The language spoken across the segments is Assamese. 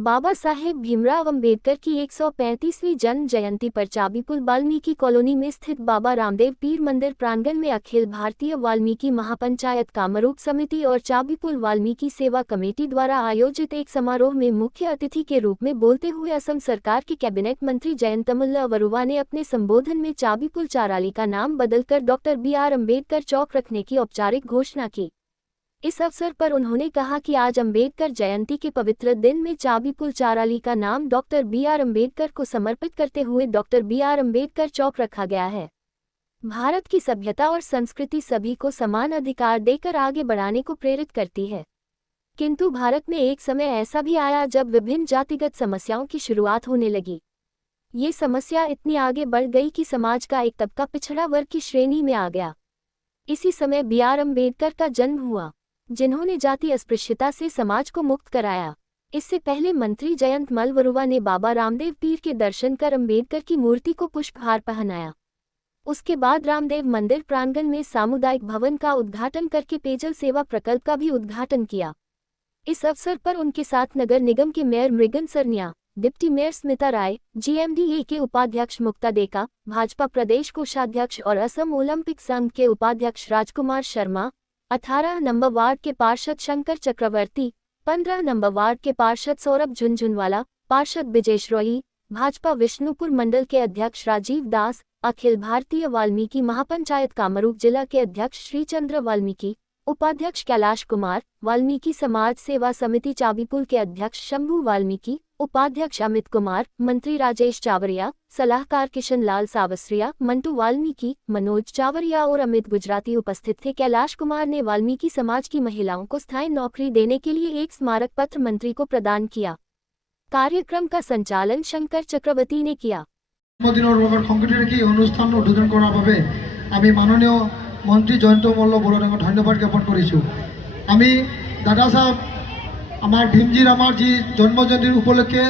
बाबा साहेब भीमराव अंबेडकर की 135वीं जन्म जयंती पर चाबीपुल वाल्मीकि कॉलोनी में स्थित बाबा रामदेव पीर मंदिर प्रांगण में अखिल भारतीय वाल्मीकि महापंचायत कामरूप समिति और चाबीपुल वाल्मीकि सेवा कमेटी द्वारा आयोजित एक समारोह में मुख्य अतिथि के रूप में बोलते हुए असम सरकार के कैबिनेट मंत्री जयंतमुल्ला वरुवा ने अपने संबोधन में चाबीपुल चाराली का नाम बदलकर डॉक्टर BR अम्बेडकर चौक रखने की औपचारिक घोषणा की। इस अवसर पर उन्होंने कहा कि आज अम्बेडकर जयंती के पवित्र दिन में चाबीपुल चाराली का नाम डॉक्टर BR अम्बेडकर को समर्पित करते हुए डॉक्टर BR अम्बेडकर चौक रखा गया है। भारत की सभ्यता और संस्कृति सभी को समान अधिकार देकर आगे बढ़ाने को प्रेरित करती है, किंतु भारत में एक समय ऐसा भी आया जब विभिन्न जातिगत समस्याओं की शुरुआत होने लगी। ये समस्या इतनी आगे बढ़ गई कि समाज का एक तबका पिछड़ा वर्ग की श्रेणी में आ गया। इसी समय BR अम्बेडकर का जन्म हुआ, जिन्होंने जाति अस्पृश्यता से समाज को मुक्त कराया। इससे पहले मंत्री जयंतमल वरुवा ने बाबा रामदेव पीर के दर्शन कर अम्बेडकर की मूर्ति को पुष्पहार पहनाया। उसके बाद रामदेव मंदिर प्रांगण में सामुदायिक भवन का उद्घाटन करके पेयजल सेवा प्रकल्प का भी उद्घाटन किया। इस अवसर पर उनके साथ नगर निगम के mayor Mrigen Sarania, deputy mayor Smita Rai, GMDA के उपाध्यक्ष मुक्ता डेका, भाजपा प्रदेश कोषाध्यक्ष और असम ओलंपिक संघ के उपाध्यक्ष राजकुमार शर्मा, 18 नंबर वार्ड के पार्षद शंकर चक्रवर्ती, 15 नंबर वार्ड के पार्षद सौरभ झुनझुनवाला, पार्षद ब्रिजेश रॉय, भाजपा विष्णुपुर मंडल के अध्यक्ष राजीव दास, अखिल भारतीय वाल्मीकि महापंचायत कामरूप जिला के अध्यक्ष श्रीचंद्र वाल्मीकि, उपाध्यक्ष कैलाश कुमार, वाल्मीकि समाज सेवा समिति चाबीपुल के अध्यक्ष शंभू वाल्मीकि, उपाध्यक्ष अमित कुमार, मंत्री राजेश चावरिया, सलाहकार किशन लाल सावस्रिया, मंटू वाल्मीकि, मनोज चावरिया और अमित गुजराती उपस्थित थे। कैलाश कुमार ने वाल्मीकि समाज की महिलाओं को स्थायी नौकरी देने के लिए एक स्मारक पत्र मंत्री को प्रदान किया। कार्यक्रम का संचालन शंकर चक्रवर्ती ने किया। मंत्री जयंतमल्ल बरुवाक धन्यवाद ज्ञापन करिछु। आमी दादा साहब आमार भीमजीर आमार जी जन्म जयंतीर उपलक्षे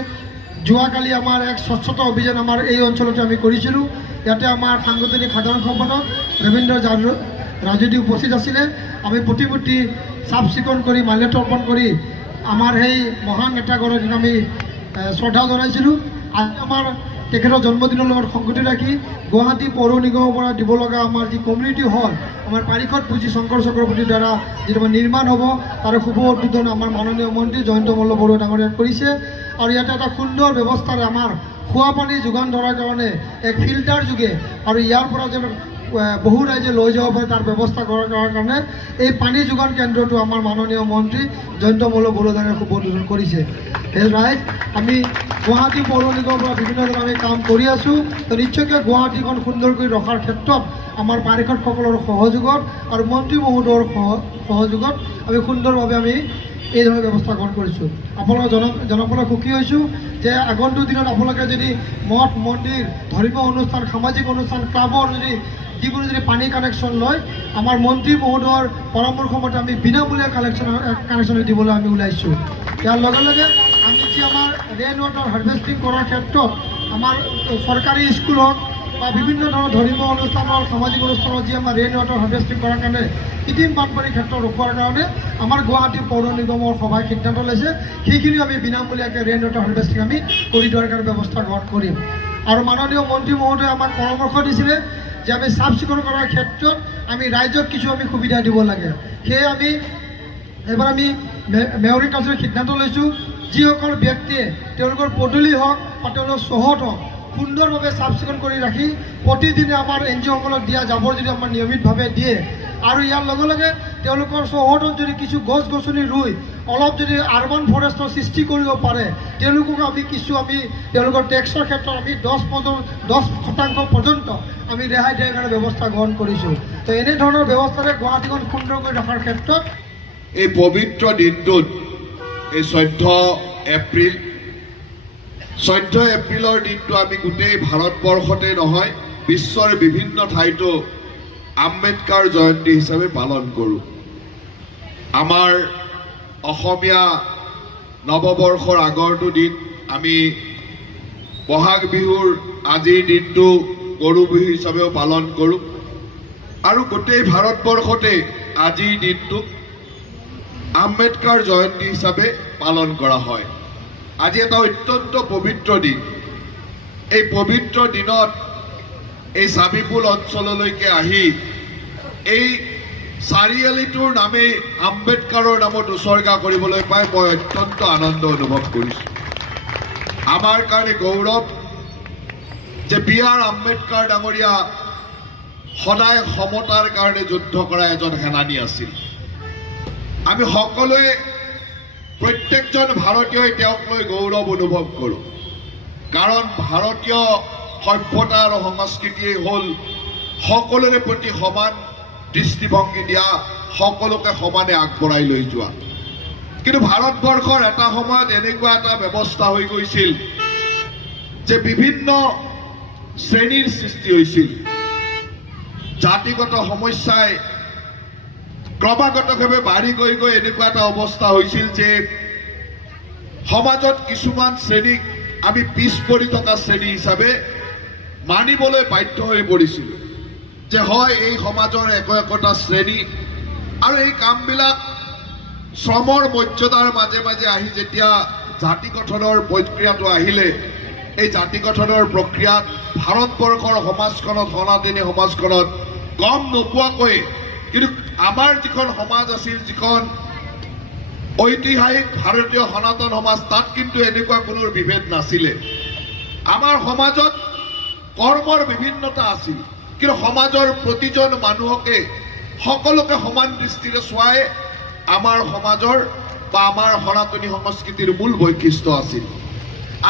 जोवाकाली आमार एक स्वच्छता अभियान आमार এই অঞ্চলতে আমি কৰিছিলো। ইয়াতে আমাৰ সাংগঠনিক সাধাৰণ সম্পাদক ৰবীন্দ্ৰ ৰাজুদি উপস্থিত আছিলে। আমি প্ৰতিমূৰ্তি চাফ চিকুণ কৰি মাল্য অৰ্পণ কৰি আমাৰ এই মহান নেতাগৰাকীক আমি শ্ৰদ্ধা জনাইছিলো। আজি আমাৰ তেখেতৰ জন্মদিনৰ লগত সংগতি ৰাখি গুৱাহাটী পৌৰ নিগমৰ পৰা দিব লগা আমাৰ যি কমিউনিটি হল আমাৰ পাৰিষদ পুঁজি শংকৰ চক্ৰৱৰ্তীৰ দ্বাৰা যিটো নিৰ্মাণ হ'ব তাৰ শুভ উদ্বোধন আমাৰ মাননীয় মন্ত্ৰী জয়ন্তমল্ল বৰুৱা ডাঙৰীয়াই কৰিছে। আৰু ইয়াতে এটা সুন্দৰ ব্যৱস্থাৰে আমাৰ খোৱা পানী যোগান ধৰাৰ কাৰণে এক ফিল্টাৰ যোগে আৰু ইয়াৰ পৰা যে বহু ৰাইজে লৈ যাব পাৰে তাৰ ব্যৱস্থা কৰাৰ কাৰণে এই পানী যোগান কেন্দ্ৰটো আমাৰ মাননীয় মন্ত্ৰী জয়ন্তমল্ল বৰুৱা ডাঙৰীয়াই শুভ উদ্বোধন কৰিছে। এই ৰাইজ আমি গুৱাহাটী পৌৰ নিগমৰ পৰা বিভিন্ন ধৰণৰ আমি কাম কৰি আছোঁ। তো নিশ্চয়কৈ গুৱাহাটীখন সুন্দৰ কৰি ৰখাৰ ক্ষেত্ৰত আমাৰ পাৰিষদসকলৰ সহযোগত আৰু মন্ত্ৰী মহোদয়ৰ সহযোগত আমি সুন্দৰভাৱে আমি এই ধৰণৰ ব্যৱস্থা গ্ৰহণ কৰিছোঁ। আপোনালোকে জনপদত সুখী হৈছোঁ যে আগন্তুক দিনত আপোনালোকে যদি মঠ মন্দিৰ ধৰ্মীয় অনুষ্ঠান সামাজিক অনুষ্ঠান ক্লাবৰ যদি যিকোনো যদি পানী কানেকশ্যন লয় আমাৰ মন্ত্ৰী মহোদয়ৰ পৰামৰ্শ মতে আমি বিনামূলীয়া কানেকশ্যন দিবলৈ আমি ওলাইছোঁ। ইয়াৰ লগে লগে আমি যি আমাৰ ৰেইন ৱাটাৰ হাৰ্ভেষ্টিং কৰাৰ ক্ষেত্ৰত আমাৰ চৰকাৰী স্কুল হওক বা বিভিন্ন ধৰণৰ ধৰ্মীয় অনুষ্ঠানৰ সামাজিক অনুষ্ঠানত যি আমাৰ ৰেইন ৱাটাৰ হাৰ্ভেষ্টিং কৰাৰ কাৰণে কৃত্ৰিম বানপানীৰ ক্ষেত্ৰত ৰখোৱাৰ কাৰণে আমাৰ গুৱাহাটী পৌৰ নিগমৰ সভাই সিদ্ধান্ত লৈছে সেইখিনি আমি বিনামূলীয়াকৈ ৰেইন ৱাটাৰ হাৰ্ভেষ্টিং আমি কৰি দিয়াৰ কাৰণে ব্যৱস্থা গ্ৰহণ কৰিম। আৰু মাননীয় মন্ত্ৰী মহোদয়ে আমাক পৰামৰ্শ দিছিলে যে আমি চাফ চিকুণ কৰাৰ ক্ষেত্ৰত আমি ৰাইজক কিছু আমি সুবিধা দিব লাগে। সেয়ে আমি এবাৰ আমি মেয়ৰী কাউন্সিলৰ সিদ্ধান্ত লৈছোঁ যিসকল ব্যক্তিয়ে তেওঁলোকৰ পদূলি হওক বা তেওঁলোকৰ চহৰত হওক সুন্দৰভাৱে চাফ চিকুণ কৰি ৰাখি প্ৰতিদিনে আমাৰ NGOসকলক দিয়া জাবৰ যদি আমাৰ নিয়মিতভাৱে দিয়ে আৰু ইয়াৰ লগে লগে তেওঁলোকৰ চহৰত যদি কিছু গছ গছনি ৰুই অলপ যদি আৰ্বান ফৰেষ্টৰ সৃষ্টি কৰিব পাৰে তেওঁলোকক আমি কিছু আমি তেওঁলোকৰ টেক্সৰ ক্ষেত্ৰত আমি 10% পৰ্যন্ত আমি ৰেহাই দিয়াৰ কাৰণে ব্যৱস্থা গ্ৰহণ কৰিছোঁ। তো এনেধৰণৰ ব্যৱস্থাৰে গুৱাহাটীখন সুন্দৰ কৰি ৰখাৰ ক্ষেত্ৰত এই পবিত্ৰ দিনটোত এই 14 এপ্ৰিলৰ দিনটো আমি গোটেই ভাৰতবৰ্ষতে নহয় বিশ্বৰ বিভিন্ন ঠাইতো আম্বেদকাৰ জয়ন্তী হিচাপে পালন কৰোঁ। আমাৰ অসমীয়া নৱবৰ্ষৰ আগৰটো দিন আমি বহাগ বিহুৰ আজিৰ দিনটো গৰু বিহু হিচাপেও পালন কৰোঁ আৰু গোটেই ভাৰতবৰ্ষতে আজিৰ দিনটো আম্বেদকাৰ জয়ন্তী হিচাপে পালন কৰা হয়। আজি এটা অত্যন্ত পবিত্ৰ দিন। এই পবিত্ৰ দিনত এই চাবিপুল অঞ্চললৈকে আহি এই চাৰিআলিটোৰ নামেই আম্বেদকাৰৰ নামত উচৰ্গা কৰিবলৈ পাই মই অত্যন্ত আনন্দ অনুভৱ কৰিছোঁ। আমাৰ কাৰণে গৌৰৱ যে বি.আৰ. আম্বেদকাৰ ডাঙৰীয়া সদায় সমতাৰ কাৰণে যুদ্ধ কৰা এজন সেনানী আছিল। আমি সকলোৱে প্ৰত্যেকজন ভাৰতীয়ই তেওঁক লৈ গৌৰৱ অনুভৱ কৰোঁ, কাৰণ ভাৰতীয় সভ্যতা আৰু সংস্কৃতিয়ে হ'ল সকলোৰে প্ৰতি সমান দৃষ্টিভংগী দিয়া, সকলোকে সমানে আগবঢ়াই লৈ যোৱা। কিন্তু ভাৰতবৰ্ষৰ এটা সময়ত এনেকুৱা এটা ব্যৱস্থা হৈ গৈছিল যে বিভিন্ন শ্ৰেণীৰ সৃষ্টি হৈছিল। জাতিগত সমস্যাই ক্ৰমাগতভাৱে বাঢ়ি গৈ গৈ এনেকুৱা এটা অৱস্থা হৈছিল যে সমাজত কিছুমান শ্ৰেণীক আমি পিছ পৰি থকা শ্ৰেণী হিচাপে মানিবলৈ বাধ্য হৈ পৰিছিলোঁ যে হয় এই সমাজৰ একোটা শ্ৰেণী, আৰু এই কামবিলাক শ্ৰমৰ মৰ্যাদাৰ মাজে মাজে আহি যেতিয়া জাতি গঠনৰ প্ৰক্ৰিয়াটো আহিলে, এই জাতি গঠনৰ প্ৰক্ৰিয়াত ভাৰতবৰ্ষৰ সমাজখনত, সনাতনী সমাজখনত গম নোপোৱাকৈ, কিন্তু আমাৰ যিখন সমাজ আছিল, যিখন ঐতিহাসিক ভাৰতীয় সনাতন সমাজ, তাত কিন্তু এনেকুৱা কোনো বিভেদ নাছিলে। আমাৰ সমাজত কৰ্মৰ বিভিন্নতা আছিল, কিন্তু সমাজৰ প্ৰতিজন মানুহকে সকলোকে সমান দৃষ্টিৰে চোৱাই আমাৰ সমাজৰ বা আমাৰ সনাতনী সংস্কৃতিৰ মূল বৈশিষ্ট্য আছিল।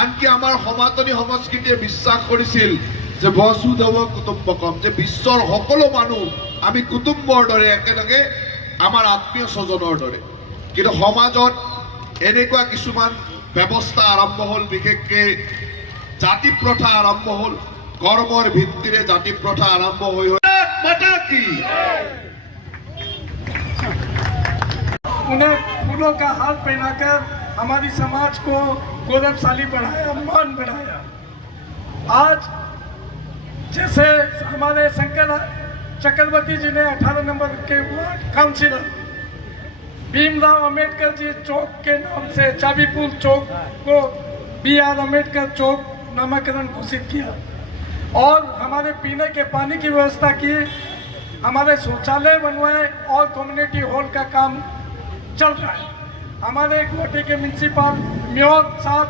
আনকি আমাৰ সনাতনী সংস্কৃতিয়ে বিশ্বাস কৰিছিল যে বসুধৈৱ কুটুম্বকম, যে বিশ্বৰ সকলো মানুহ আমি কুটুম্বৰ দৰে, একেলগে আমাৰ আত্মীয় স্বজনৰ দৰে। কিন্তু সমাজত এনেকুৱা কিছুমান ব্যৱস্থা আৰম্ভ হ'ল, বিশেষকৈ জাতি প্ৰথা আৰম্ভ হ'ল, কৰ্মৰ ভিত্তিৰে জাতি প্ৰথা আৰম্ভ হৈ মাতা কি उन्हें फूलों का हार पहनाकर हमारी समाज को गौरवशाली बढ़ाया, मान बढ़ाया। आज जैसे हमारे शंकर चक्रवर्ती जी ने 18 नंबर के वार्ड काउंसिलर भीमराव अंबेडकर जी चौक के नाम से चाबीपुल चौक को बी.आर. अंबेडकर चौक नामकरण घोषित किया, और हमारे पीने के पानी की व्यवस्था की, हमारे शौचालय बनवाए और कम्युनिटी हॉल का काम चल रहा है। हमारे कोटे के म्यूनसिपल मेयर साहब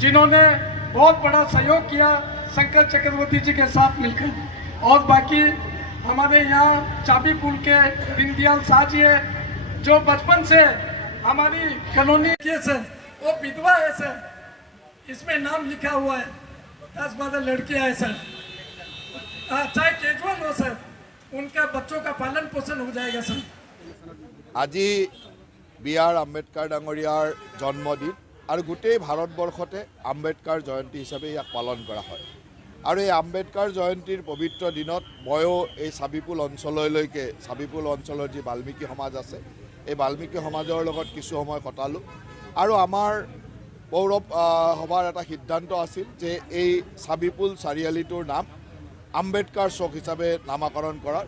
जिन्होंने बहुत बड़ा सहयोग किया शंकर चक्रवर्ती जी के साथ मिलकर, और बाकी हमारे यहाँ चाबी पुल के दीनदयाल शाह जी है, जो बचपन से हमारी कॉलोनी के सर, वो विधवा है सर, इसमें नाम लिखा हुआ है, 10-12 लड़कियाँ हैं सर, चाहे कैजुअल हो सर, उनका बच्चों का पालन पोषण हो जाएगा सर। আজি বি.আৰ. আম্বেদকাৰ ডাঙৰীয়াৰ জন্মদিন, আৰু গোটেই ভাৰতবৰ্ষতে আম্বেদকাৰ জয়ন্তী হিচাপে ইয়াক পালন কৰা হয়। আৰু এই আম্বেদকাৰ জয়ন্তীৰ পবিত্ৰ দিনত ময়ো এই চাবিপুল অঞ্চললৈকে, চাবিপুল অঞ্চলৰ যি বাল্মীকি সমাজ আছে, এই বাল্মীকি সমাজৰ লগত কিছু সময় কটালোঁ। আৰু আমাৰ পৌৰ সভাৰ এটা সিদ্ধান্ত আছিল যে এই চাবিপুল চাৰিআলিটোৰ নাম আম্বেদকাৰ চৌক হিচাপে নামাকৰণ কৰাৰ।